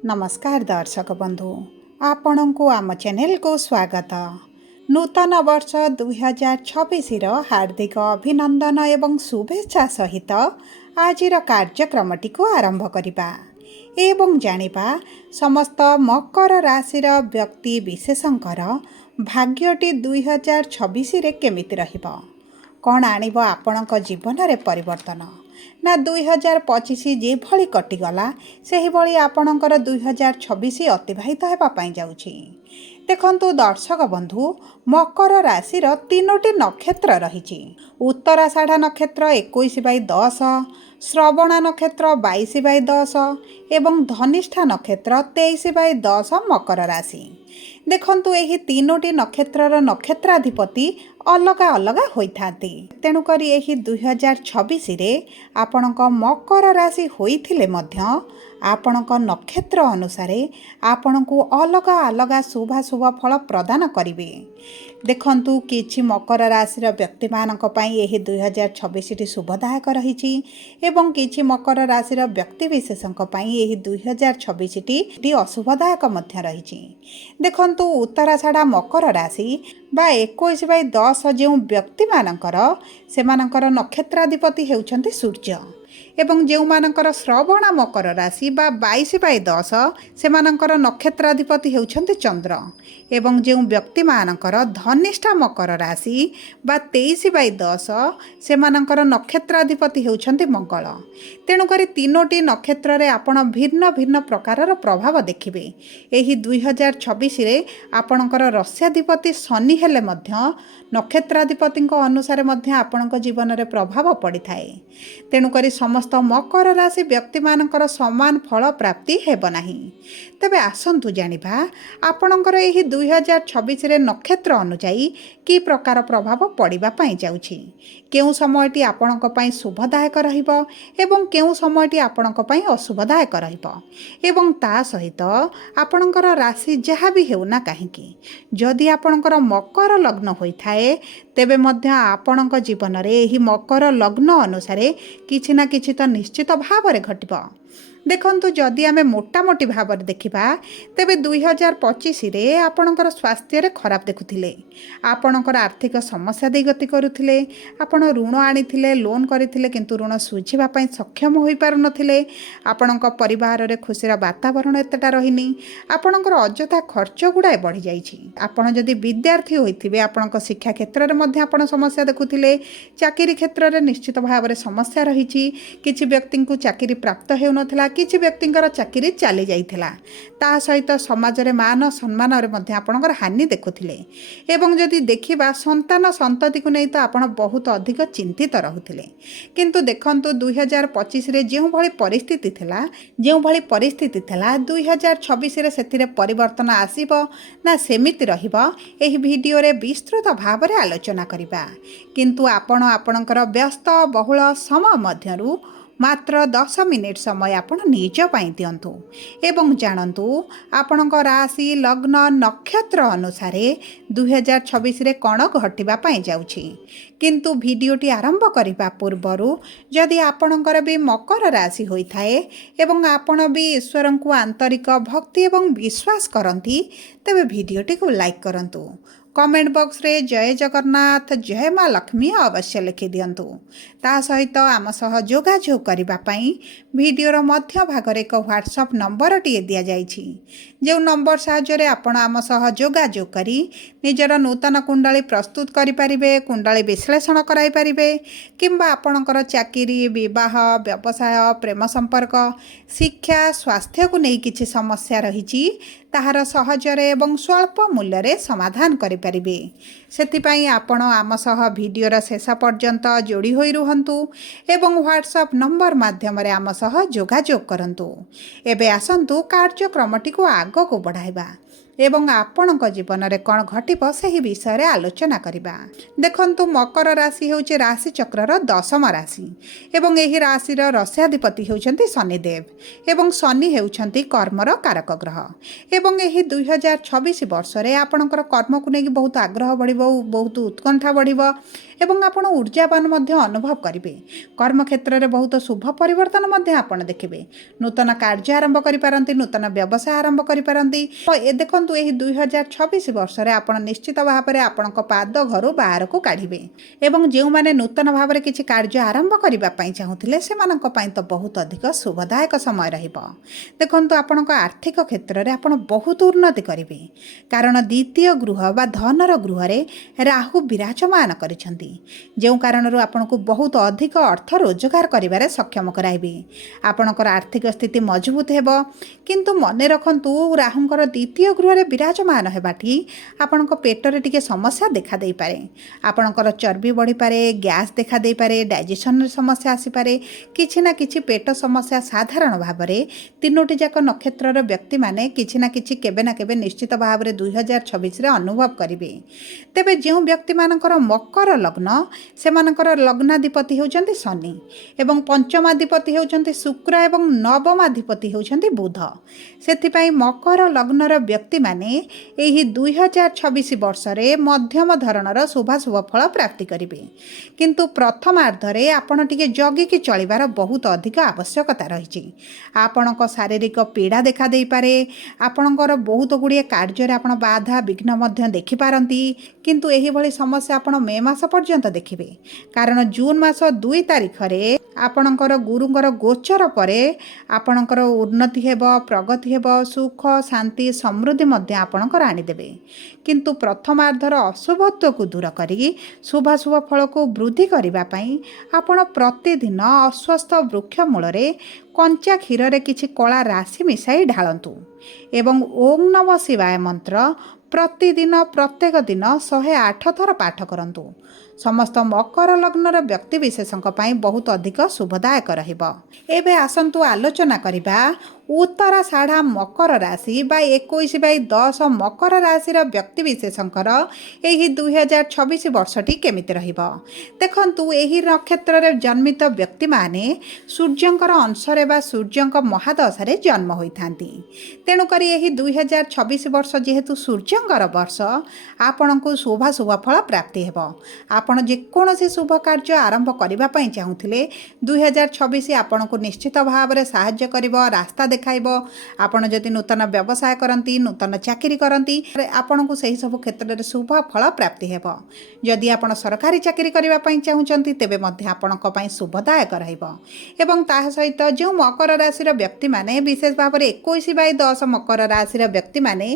नमस्कार दर्शक बंधु आपण को आम चैनल को स्वागत। नूतन वर्ष 2026 हार्दिक अभिनंदन एवं शुभेच्छा सहित आज कार्यक्रमटी को आरंभ करिबा एवं जानिबा समस्त मकर राशि व्यक्ति विशेषंकर भाग्यटी 2026 रे केमिति रहिबो, कौन आणिब आपणक जीवन रे परिवर्तन ना 2025 जे भली कटिगला से भली आपणकर 2026 अतिबाहित होगापाई जाउछि। देखंतु दर्शक बंधु, मकर राशि तीनोटी नक्षत्र रही। उत्तराषाढ़ नक्षत्र 21/10, श्रवणा नक्षत्र 22/10 एवं धनिष्ठा नक्षत्र 23/10 मकर राशि। देखंतु एही तीनोटी नक्षत्रर नक्षत्राधिपति अलगा अलगा होइथांती। तेणुकरी एही 2026 रे आपणक मकर राशि होइथिले मध्य आपणक नक्षत्र अनुसारे आपणकु अलगा अलगा शुभाशुभ फल प्रदान करिवे। देखंतु किछि मकर राशि व्यक्ति मानक पई एही 2026 टी शुभदायक रहिछि एवं किछि मकर राशि व्यक्ति विशेषक पई एही 2026 टी अशुभदायक मध्य रहिछि। देखंतु उत्तराषाढ़ मकर राशि बा 21/10 जो व्यक्ति मानकर सेमानकर नक्षत्राधिपति हेउछन्ति सूर्य एवं जो मानकर श्रवण मकर राशि बा 22/10 सेमानकर नक्षत्राधिपति हेउछन्ति चंद्र एवं जो व्यक्ति मानकर धनिष्ठा मकर राशि बा 23/10 सेमानकर नक्षत्राधिपति हेउछन्ति मंगल। तेणुकरी तीनोटी नक्षत्र रे आपण भिन्न भिन्न प्रकारर प्रभाव देखिबे। एही 2026 रे आपणकर रस्याधिपति शनि हेले मध्य नक्षत्राधिपति अनुसार मध्य आपणक जीवन रे प्रभाव पड़ी थाए। तेणुकरी समस्त मकर राशि व्यक्ति मानकर समान फल प्राप्ति हेब नाही। तबे आसंतु जानिबा आपणकर एही 2026 रे नक्षत्र अनुसार कि प्रकार प्रभाव पड़िबा पाई जाउछि, केउ समयटी आपणक पई शुभदायक रहिबो एवं केउ समयटी आपणक पई अशुभदायक रहिबो एवं ता सहित आपणकर राशि जहाँ भी हेउना काहेकि जदि आपणकर मकर लग्न होइथाए तेबे मध्य आपणक जीवन रे एही मकर लग्न अनुसारे किछि ना किछि तो निश्चित भाव में घटिबो। देखंतु जदि आमे मोटामोटी भाव में देखिबा तेबे 2025 रे आपणकर स्वास्थ्य रे खराब देखुथिले, आपणकर आर्थिक समस्या दे गति करुथिले, आपण ऋण आनिथिले लोन करिथिले किंतु ऋण सुझिबा पई सक्षम होई पारु नथिले, आपणक परिवार रे खुशीर वातावरण एतटा रहिनी, आपणकर अजथा खर्च गुडाय बढ़ी जाईछि। आपण जदि विद्यार्थी होइथिबे आपणक शिक्षा क्षेत्र रे मध्य आपण समस्या देखुथिले, चाकरी क्षेत्र रे निश्चित भाव में समस्या रहिछि, किछि व्यक्ति को चाकरी प्राप्त हेउ नथिला, किछि व्यक्तिंकर चाकरी चली जाइथिला, ता सहित समाज रे मान सम्मान रे मध्य आपणकर हानि देखुथिले एवं जदि देखिबा संतान संतति को नै तो आपण बहुत अधिक चिंतित रहुथिले। किंतु देखंतु 2025 रे जेउ भली परिस्थिति थिला 2026 रे सेथिरे परिवर्तन आसीबो ना सेमिति रहिबो एही वीडियो रे विस्तृत भाव रे आलोचना करिबा। किंतु आपण आपणकर व्यस्त बहुल समय मध्यरु मात्र 10 मिनिट समय आपण निज पाई दियंतु एवं जानतु आपणक राशि लग्न नक्षत्र अनुसारे 2026 रे कण घटिबा पाई जाउछि। किंतु वीडियोटी आरंभ करिबा पूर्वरु जदि आपणकर भी मकर राशि होइथाए एवं आपण भी ईश्वर को आंतरिक भक्ति एवं विश्वास करंती तबे वीडियोटी को लाइक करंतु, कमेंट बॉक्स रे जय जगन्नाथ जय माँ लक्ष्मी अवश्य लिखि दियंतु। ता सहित आम सह जोगाजोग करिबा पई वीडियोर मध्य भाग एक व्हाट्सएप नंबर टी दिया जाइछि, जो नंबर साहाय्य आपण आम सह जोगाजोग करी निजर नूतन कुंडली प्रस्तुत करि परिबे, कुंडली विश्लेषण कराई परिबे किंबा आपणकर चाकरी विवाह व्यवसाय प्रेम संपर्क शिक्षा स्वास्थ्य को नहीं किछि समस्या रहिछि ताहार सहजरे एवं स्वल्प मूल्य रे समाधान करि परिबे। सेथिपाई आपण आम सह वीडियोर शेष पर्यंत जोड़ी होई रुहंतु एवं व्हाट्सएप नंबर माध्यम रे आम सह जोगाजोग करंतु। एबे आसंतु कार्यक्रमटी को आग को बढ़ाइबा एवं आपणक जीवन में कौन घटिब से विषय रे आलोचना करिबा। देखंतु मकर राशि होउचे राशि चक्रर 10म राशि एवं एही राशिर रस्याधिपति होउछन्ति शनिदेव एवं शनि हेउछन्ति कर्मर कारक ग्रह एवं एही 2026 वर्ष रे आपणकर कर्म को नेकी बहुत आग्रह बढ़िबो, बहुत उत्कंठा बढ़िबो ଏବଂ ଆପଣ ऊर्जावान ମଧ୍ୟ अनुभव करेंगे। कर्मक्षेत्र में बहुत शुभ परिवर्तन मध्य आपण देखिए। नूतन कार्य आरंभ करिपारंती, नूतन व्यवसाय आरंभ करिपारंती। देखंतु एही 2026 वर्ष रे आपण निश्चित भाव में आपणक पाद घर बाहर को काढ़िबे एवं जो माने नूतन भाव में किछि कार्य आरंभ करिबा पई चाहुथिले सेमानक पई तो बहुत अधिक शुभदायक समय रहिबो। देखंतु आपणक आर्थिक क्षेत्र में आपण बहुत उन्नति करिवे, कारण द्वितीय गृह बा धनर गृह रे राहु विराजमान करिसंती, जो कारण आपको बहुत अधिक अर्थ रोजगार करिबारे सक्षम कराइबे। आपणकर आर्थिक स्थिति मजबूत हेबो, किंतु मने रखंतु राहुंकर द्वितीय गृह रे विराजमान हेबाठी आपणक पेटरे टिके समस्या देखा देई पारे। आपणकर चर्बी बढ़ी पारे, गैस देखा देई पारे, डाइजेशन समस्या आसी पारे, किछि ना किछि पेट समस्या साधारण भाव में तीनोटी जाक नक्षत्रर व्यक्ति माने किछि ना किछि केबे ना केबे निश्चित भाव में 2026 रे अनुभव करिवे। तेबे जो व्यक्ति मानकर मकर लग्न सेमानकर लग्नाधिपति होउचंती शनि एवं पंचमाधिपति होउचंती शुक्र एवं नवमाधिपति होउचंती बुध। सेथिपाई मकर लग्नर व्यक्ति माने एही 2026 वर्ष रे मध्यम धरणर शुभाशुभ फल प्राप्ति करिवे, किंतु प्रथमार्धरे आपण टिके जगिकी चलिबार बहुत अधिक आवश्यकता रही। आपणक शारीरिक पीड़ा देखा देई पारे, आपणकर बहुत गुड़िए कार्य आपण बाधा विघ्न मध्य देखि पारंती, किंतु एही भली समस्या आपण मे मास पर्यंत देखिबे, कारण जून मास 2 तारिख रे आपणकर गुरुंकर गोचर परे आपणकर उन्नति हेबो, प्रगति हेबो, सुख शांति समृद्धि मध्य आपणकर आनिदेबे। किंतु प्रथमार्धर अशुभत्व को दूर करी शुभाशुभ फल को वृद्धि करबा पई आपण प्रतिदिन अस्वस्थ वृक्ष मूल रे कंचा क्षीर रे किछि कला राशि मिसाई ढालंतु एवं ओम नमः शिवाय मंत्र प्रतिदिन प्रत्येक दिन 108 थर पाठ करंतु। समस्त मकर लग्नर व्यक्ति विशेषक पई बहुत अधिक शुभदायक रहिबो। एबे आसंतु आलोचना करिबा उत्तराषाढ़ा मकर राशि बा 21/10 मकर राशि व्यक्ति विशेषकर एही 2026 वर्षटी केमिति रहिबो। देखंतु एही नक्षत्र रे जन्मित व्यक्ति माने सूर्यंकर अंशरे बा सूर्यंक महादशारे जन्म होइथांती। तेणु करी एही 2026 वर्ष जेहेतु सूर्यंकर वर्ष आपणको शुभाशुभ फल प्राप्ति हेबो। आपण जेकोसी शुभ कार्य आरंभ करबा पई चाहुथिले 2026 आपणको निश्चित भाव में सहाय्य करिबो, रास्ता देखाइबो। आपण जदि नूतन व्यवसाय करंती, नूतन चाकरी करंती, आपण को सही सब क्षेत्र में शुभ फल प्राप्ति हेबो। जदि आपण सरकारी चाकरी करबा पई चाहुचंती तेबे मध्ये आपणक पई शुभदायक रहिबो। एवं ताह सहित जो मकर राशि व्यक्ति माने विशेष भाव में 21/10 मकर राशि व्यक्ति माने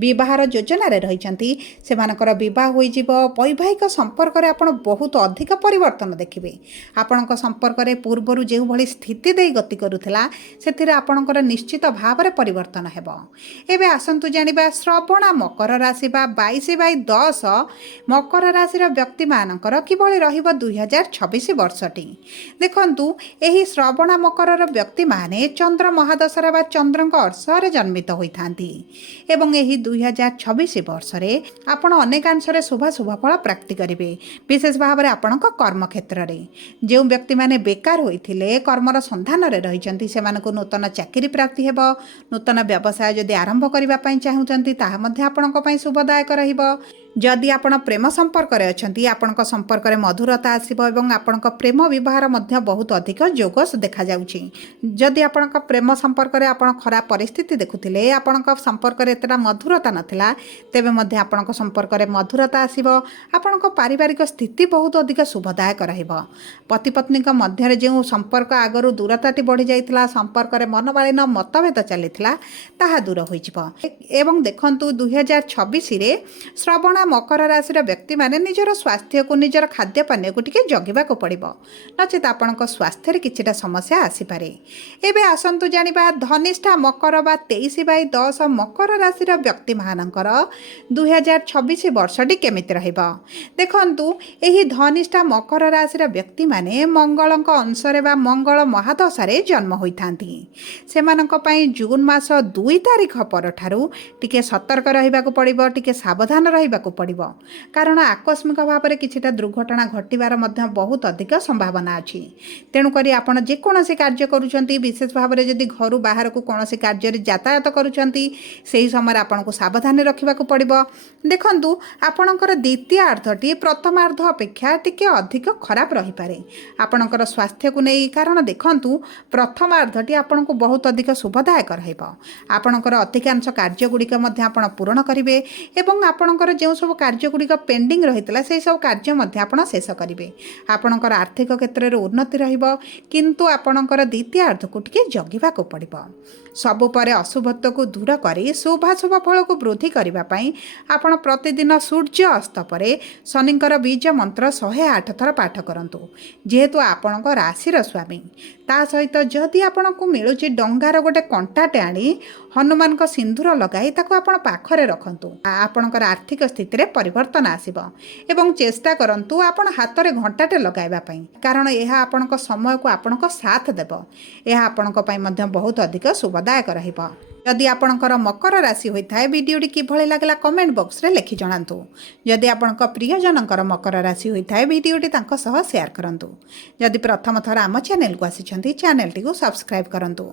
विवाहर योजना रे रहिचंती सेमानकर विवाह होई जिवो। वैवाहिक संपर्क रे आपण बहुत अधिक परिवर्तन देखिबे। आपणक संपर्क रे पूर्वरु जे भली स्थिति देई गति करुथला सेथिरे आपणकर निश्चित भाव में परिवर्तन हेबो। एबे आसंतु जानिबा श्रवणा मकर राशि बा 22/10 मकर राशि व्यक्ति मानकर किभली रहिबो 2026 वर्षटी। देखंतु एही श्रवणा मकर व्यक्ति माने चंद्र महादशा बा चंद्रक अर्शरे जन्मित होइथांती एवं एही 2026 वर्ष रे आपण अनेकांश रे शुभाशुभ फल प्राप्ति करिवे। विशेष भाव में आपणक कर्म क्षेत्र में जो व्यक्ति माने बेकार होइथिले कर्मर संधान रे रहिचंती सेमानकु नूतन चाकरी प्राप्ति हेबो। नूतन व्यवसाय जदि आरंभ करबा पई चाहुचंती ताहा मध्ये आपणक पई शुभदायक रहिबो। जदि आपण प्रेम संपर्क रे अछंती आपणक संपर्क रे मधुरता आसीबो एवं आपणक प्रेम विवाहर मध्ये बहुत अधिक जोग देखा जाउची। जदि आपणक प्रेम संपर्क रे आपण खराब परिस्थिति देखुथिले, आपणक संपर्क रे एतटा मधुरता नथिला, तेबे मध्ये आपणक संपर्क रे मधुरता आसीबो। आपणक पारिवारिक स्थिति बहुत अधिक शुभदायक रहिबो। पति पत्नी मध्य जो संपर्क आगरू दूरताटी बढ़ी जाइथिला, संपर्क रे मनमालिन मतभेद चलीथिला ताहा दूर होइजिबो। एवं देखंतु 2026 रे श्रवणा मकर राशि व्यक्ति माने निजर स्वास्थ्य को निजर खाद्य पानीय को टिके जगिबा को पड़िबो, नचेत आपणक स्वास्थ्य रे किछिटा समस्या आसी पारे। एबे आसंतु जानिबा धनिष्ठा मकर बा 23/10 मकर राशि व्यक्ति मानकर 2026 वर्षटी केमिति रहिबो। देखंतु एही धनिष्ठा मकर राशि व्यक्ति माने मंगलक अंशरे बा मंगल महादशारे जन्म होइथांती। सेमानक पई जून मास 2 तारिख परठारु टिके सतर्क रहिबा को पड़िबो, टिके सावधान रहिबा को पड़िबो कारण आकस्मिक भाव में किछिटा दुर्घटना घटिबार मध्य बहुत अधिक संभावना अछि। तेणुकरी आपण जेकोसी कार्य करूछंती विशेष भाव में जदि घर बाहर को कौन कार्य यातायात करूछंती सेही समय आपनको सावधानी रखिबाकू पड़िबो। देखंतु आपणकर द्वितीय अर्धटी प्रथमार्ध अपेक्षा टिके अधिक खराब रही पारे आपणकर स्वास्थ्य को नहीं कारण देखंतु प्रथमार्धटी आपनको बहुत अधिक शुभदायक रहिबो। आपणकर अधिकांश कार्यगुड़िक मध्य आपण पूरण करिवे एवं आपणकर जो सब कार्यगुड़िक पेंडिंग रहितला से सब कार्य मध्य आपण शेष करिवे। आपणकर आर्थिक क्षेत्र में उन्नति रहिबो किंतु आपणकर द्वितीय अर्ध को टिके जगिबाकू पड़िबो। सबु परे अशुभत्व को दूर करी शुभाशुभ फल को वृद्धि करने आपण प्रतिदिन सूर्य अस्त पर शनिकर बीज मंत्र 108 थर पाठ करंतु जेहेतु आपण राशि स्वामी ता सहित जदि आपण को मिलूँ डंगार गोटे कंटाटे आनी हनुमान को सिंदूर लगाई ताको आपण पाखरे रखंतु आपणकर आर्थिक स्थिति रे परिवर्तन आसीबो एवं चेष्टा करंतु आपण हाथ रे घंटाटे लगाइबा पई कारण यह आपण समय को आपण साथ देबो। यह आपण मध्य बहुत अधिक शुभदायक रहिबो। जदि आपणकर मकर राशि होता है वीडियोटी किभଳି लागला कमेंट बॉक्स रे लिखि जणांतु। जदि आपणक प्रियजनकर मकर राशि होता है वीडियोटी तांको सह शेयर करंतु। जदि प्रथम थर आम चैनल को आसिछंती चैनल टी को सब्सक्राइब करंतु।